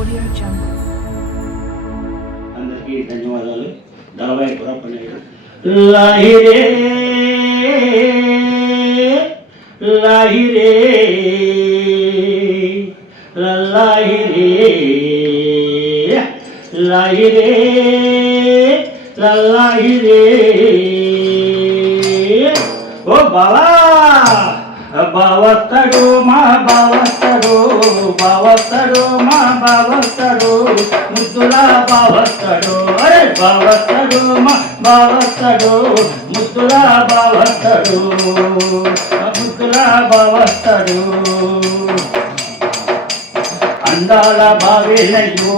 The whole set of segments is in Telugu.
Audio Jungle. అందరికీ ధన్యవాదాలు. నలభై పురప్పనేడు లాహిరే లాహిరే లాహిరే లాహిరే లాహిరే. ఓ బావా బావస్తాడు మా బావస్తాడు బావస్తాడు మా బావస్తాడు ముద్దులా బావస్తాడు అరే బావస్తాడు మా బావస్తాడు ముద్దులా బావస్తాడు ముద్దులా బావస్తాడు అందాల బావేనయ్యో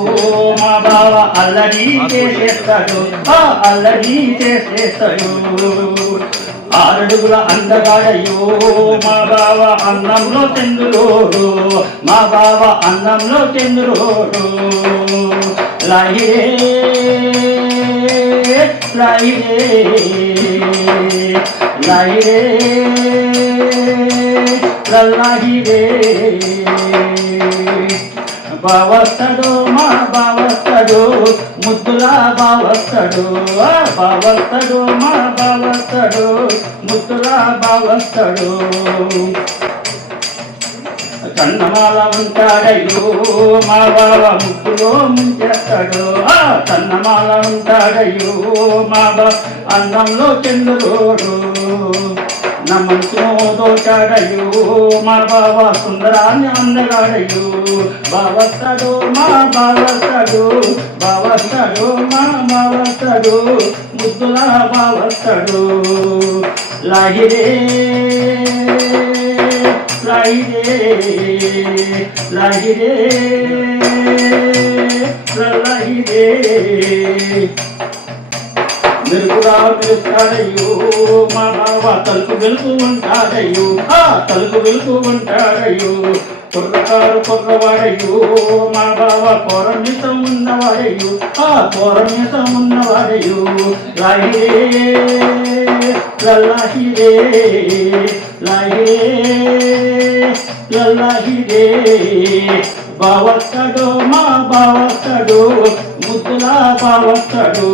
మా బావ అల్లరి చేసేస్తాడు. ఆ అల్లరి చేసేస్తాడు. ఆరడుగుల అందగాడయ్యో మా బావ అన్నంలో చెందురోడు మా బావ అన్నంలో చంద్రుడు లాహిరే లాహిరే లాహిరే లాహిరే బావస్తాడు మా బావస్తాడు ముద్దులా బావస్తాడు ఆ బావస్తాడు మా బావస్తాడు ముద్దులా బావస్తాడు. కన్నమాల ఉంటాడయ్యో మా బావ ముక్కులో ముంచేస్తాడు. ఆ కన్నమాల ఉంటాడయ్యో మా బావ అన్నంలో చెందుకోడు నా మనసును దోచాడయ్యో మా బావ సుందరాన్ని అందగాడయ్యో బావస్తాడు మా బావస్తాడు బావస్తాడు మా బావస్తాడు ముద్దులా బావస్తాడు లాహిరే లాహిరే లాహిరే లాహిరే. మెరుగురా మెరుస్తాడయ్యో మా బావ తలుపు వెలుగు ఉంటాడయ్యో ఆ తలుపు వెలుగు ఉంటాడయ్యో కుర్రకారు కుర్రవాడయ్యో మా బావ కోరమిత ఉన్నవాడయ్యో ఆ కోరమిత ఉన్నవాడయ్యో లాహిరే లల్లాహిరే లాహిరే లల్లాహిరే బావస్తాడు మా బావస్తాడు ముద్దులా బావస్తాడు